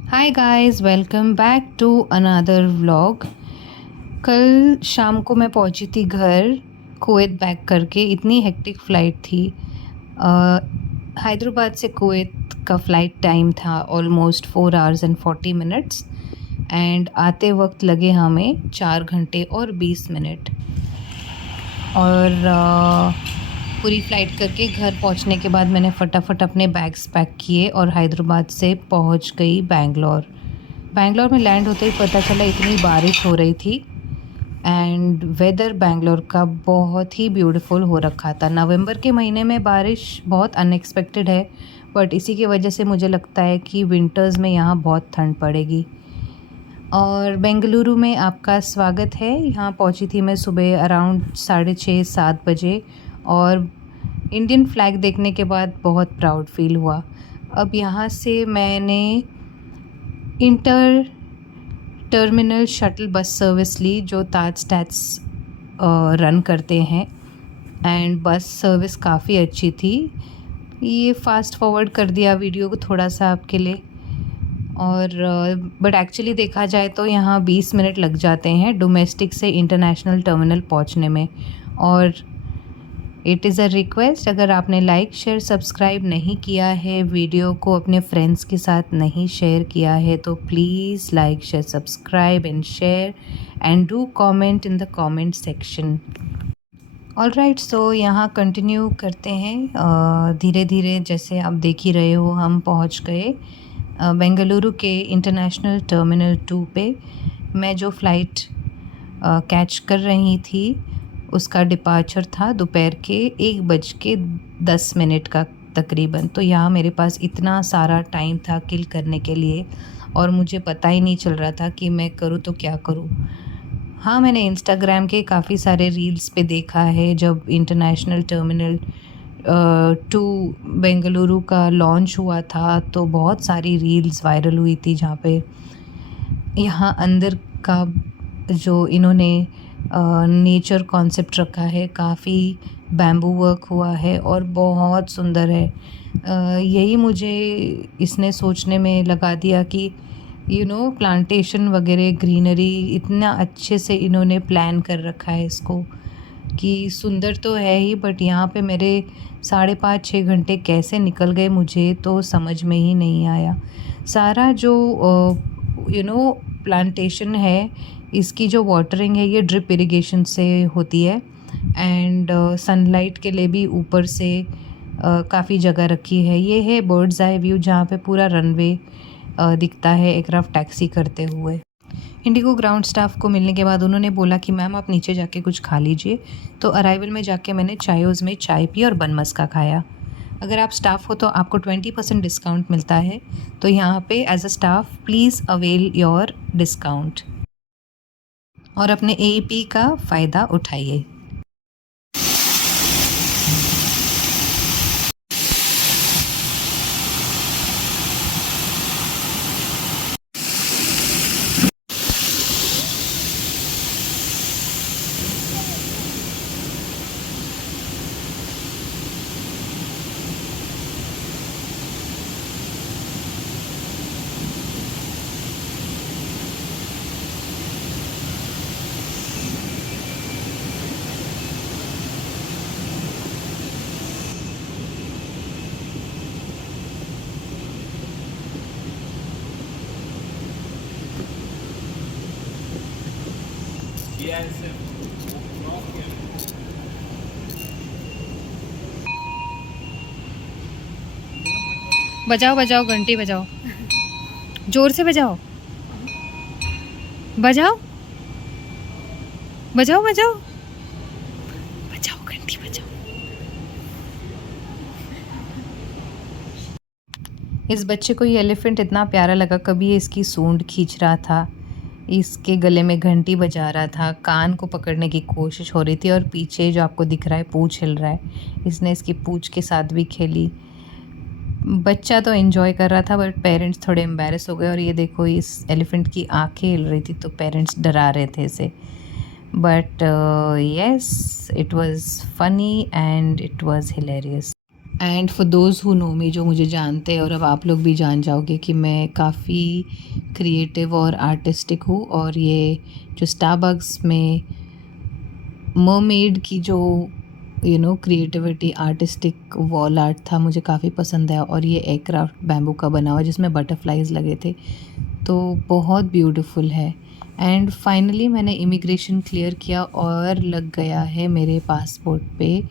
Hi guys, welcome back to another vlog. कल शाम को मैं पहुंची थी घर कुवैत बैक करके। इतनी हेक्टिक फ़्लाइट थी। हैदराबाद से कुवैत का फ़्लाइट टाइम था almost 4 hours and 40 minutes and आते वक्त लगे हमें 4 घंटे और 20 मिनट। और पूरी फ़्लाइट करके घर पहुंचने के बाद मैंने फटाफट अपने बैग्स पैक किए और हैदराबाद से पहुंच गई बेंगलोर। बेंगलोर में लैंड होते ही पता चला इतनी बारिश हो रही थी एंड वेदर बेंगलोर का बहुत ही ब्यूटीफुल हो रखा था। नवंबर के महीने में बारिश बहुत अनएक्सपेक्टेड है, बट इसी की वजह से मुझे लगता है कि विंटर्स में यहाँ बहुत ठंड पड़ेगी। और बेंगलुरु में आपका स्वागत है। यहाँ पहुँची थी मैं सुबह अराउंड 6:30-7 बजे और इंडियन फ्लैग देखने के बाद बहुत प्राउड फील हुआ। अब यहाँ से मैंने inter terminal shuttle bus service ली जो ताज टैक्स रन करते हैं एंड बस सर्विस काफ़ी अच्छी थी। ये फ़ास्ट फॉरवर्ड कर दिया वीडियो को थोड़ा सा आपके लिए। और बट एक्चुअली देखा जाए तो यहाँ 20 मिनट लग जाते हैं डोमेस्टिक से इंटरनेशनल टर्मिनल पहुँचने में। और इट इज़ अ रिक्वेस्ट, अगर आपने लाइक शेयर सब्सक्राइब नहीं किया है, वीडियो को अपने फ्रेंड्स के साथ नहीं शेयर किया है, तो please like share subscribe and share and do comment in the comment section. All right, so यहाँ कंटिन्यू करते हैं धीरे धीरे। जैसे आप देख ही रहे हो हम पहुँच गए बेंगलुरु के इंटरनेशनल टर्मिनल 2 पे। मैं जो फ़्लाइट कैच कर रही थी उसका डिपार्चर था दोपहर के 1:10 का तकरीबन। तो यहाँ मेरे पास इतना सारा टाइम था किल करने के लिए और मुझे पता ही नहीं चल रहा था कि मैं करूँ तो क्या करूँ। हाँ, मैंने इंस्टाग्राम के काफ़ी सारे रील्स पे देखा है जब इंटरनेशनल टर्मिनल 2 बेंगलुरु का लॉन्च हुआ था तो बहुत सारी रील्स वायरल हुई थी जहाँ पे यहाँ अंदर का जो इन्होंने नेचर कॉन्सेप्ट रखा है, काफ़ी बैम्बू वर्क हुआ है और बहुत सुंदर है। यही मुझे इसने सोचने में लगा दिया कि प्लांटेशन वगैरह ग्रीनरी इतना अच्छे से इन्होंने प्लान कर रखा है इसको कि सुंदर तो है ही, बट यहाँ पे मेरे 5.5-6 घंटे कैसे निकल गए मुझे तो समझ में ही नहीं आया। सारा जो प्लांटेशन है, इसकी जो वाटरिंग है ये ड्रिप इरिगेशन से होती है एंड सनलाइट के लिए भी ऊपर से काफ़ी जगह रखी है। ये है बर्ड्स आई व्यू जहाँ पे पूरा रनवे दिखता है एयरक्राफ्ट टैक्सी करते हुए। इंडिगो ग्राउंड स्टाफ को मिलने के बाद उन्होंने बोला कि मैम आप नीचे जाके कुछ खा लीजिए। तो अराइवल में जाके मैंने चायोज़ में चाय पी और बन मस्का खाया। अगर आप स्टाफ हो तो आपको 20% डिस्काउंट मिलता है, तो यहाँ पे as a staff please avail your discount और अपने AEP का फ़ायदा उठाइए। बजाओ बजाओ, घंटी बजाओ, जोर से बजाओ, बजाओ बजाओ बजाओ बजाओ, घंटी बजाओ। इस बच्चे को ये एलिफेंट इतना प्यारा लगा। कभी ये इसकी सूंड खींच रहा था, इसके गले में घंटी बजा रहा था, कान को पकड़ने की कोशिश हो रही थी और पीछे जो आपको दिख रहा है पूँछ हिल रहा है, इसने इसकी पूँछ के साथ भी खेली। बच्चा तो एंजॉय कर रहा था बट पेरेंट्स थोड़े एम्बैरस हो गए। और ये देखो इस एलिफेंट की आंखें हिल रही थी तो पेरेंट्स डरा रहे थे इसे। But yes, it was funny and it was hilarious. And for those who know me, जो मुझे जानते हैं और अब आप लोग भी जान जाओगे कि मैं काफ़ी क्रिएटिव और आर्टिस्टिक हूँ, और ये जो स्टारबक्स में मरमेड की जो क्रिएटिविटी, आर्टिस्टिक वॉल आर्ट था, मुझे काफ़ी पसंद आया। और ये एयरक्राफ्ट बैम्बू का बना हुआ जिसमें बटरफ्लाइज लगे थे, तो बहुत ब्यूटीफुल है। एंड फाइनली मैंने इमिग्रेशन क्लियर किया और लग गया है मेरे पासपोर्ट पे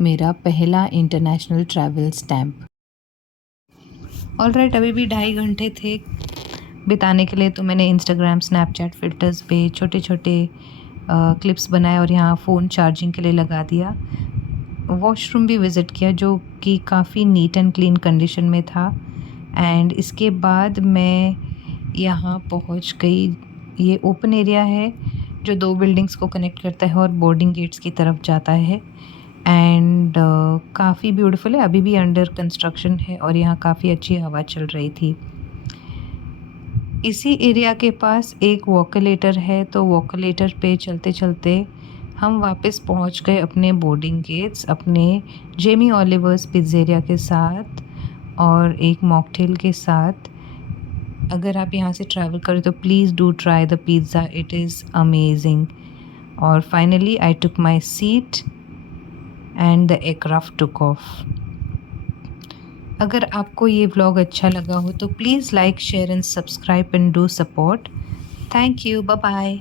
मेरा पहला इंटरनेशनल ट्रैवल स्टैम्प। ऑलराइट, अभी भी 2.5 घंटे थे बिताने के लिए, तो मैंने इंस्टाग्राम, स्नैपचैट फ़िल्टर्स पे छोटे छोटे क्लिप्स बनाए और यहाँ फ़ोन चार्जिंग के लिए लगा दिया। वॉशरूम भी विज़िट किया जो कि काफ़ी नीट एंड क्लीन कंडीशन में था। एंड इसके बाद मैं यहाँ पहुँच गई। ये ओपन एरिया है जो 2 बिल्डिंग्स को कनेक्ट करता है और बोर्डिंग गेट्स की तरफ जाता है। एंड काफ़ी ब्यूटीफुल है, अभी भी अंडर कंस्ट्रक्शन है और यहाँ काफ़ी अच्छी हवा चल रही थी। इसी एरिया के पास एक वॉकलेटर है, तो वॉकलेटर पे चलते चलते हम वापस पहुंच गए अपने बोर्डिंग गेट्स, अपने जेमी ओलिवर्स पिज़्ज़ेरिया के साथ और एक मॉकटेल के साथ। अगर आप यहाँ से ट्रैवल करें तो please do try the pizza, it is amazing. और finally I took my seat and the aircraft took off. अगर आपको ये व्लॉग अच्छा लगा हो तो please like, share and subscribe and do support. Thank you, bye bye.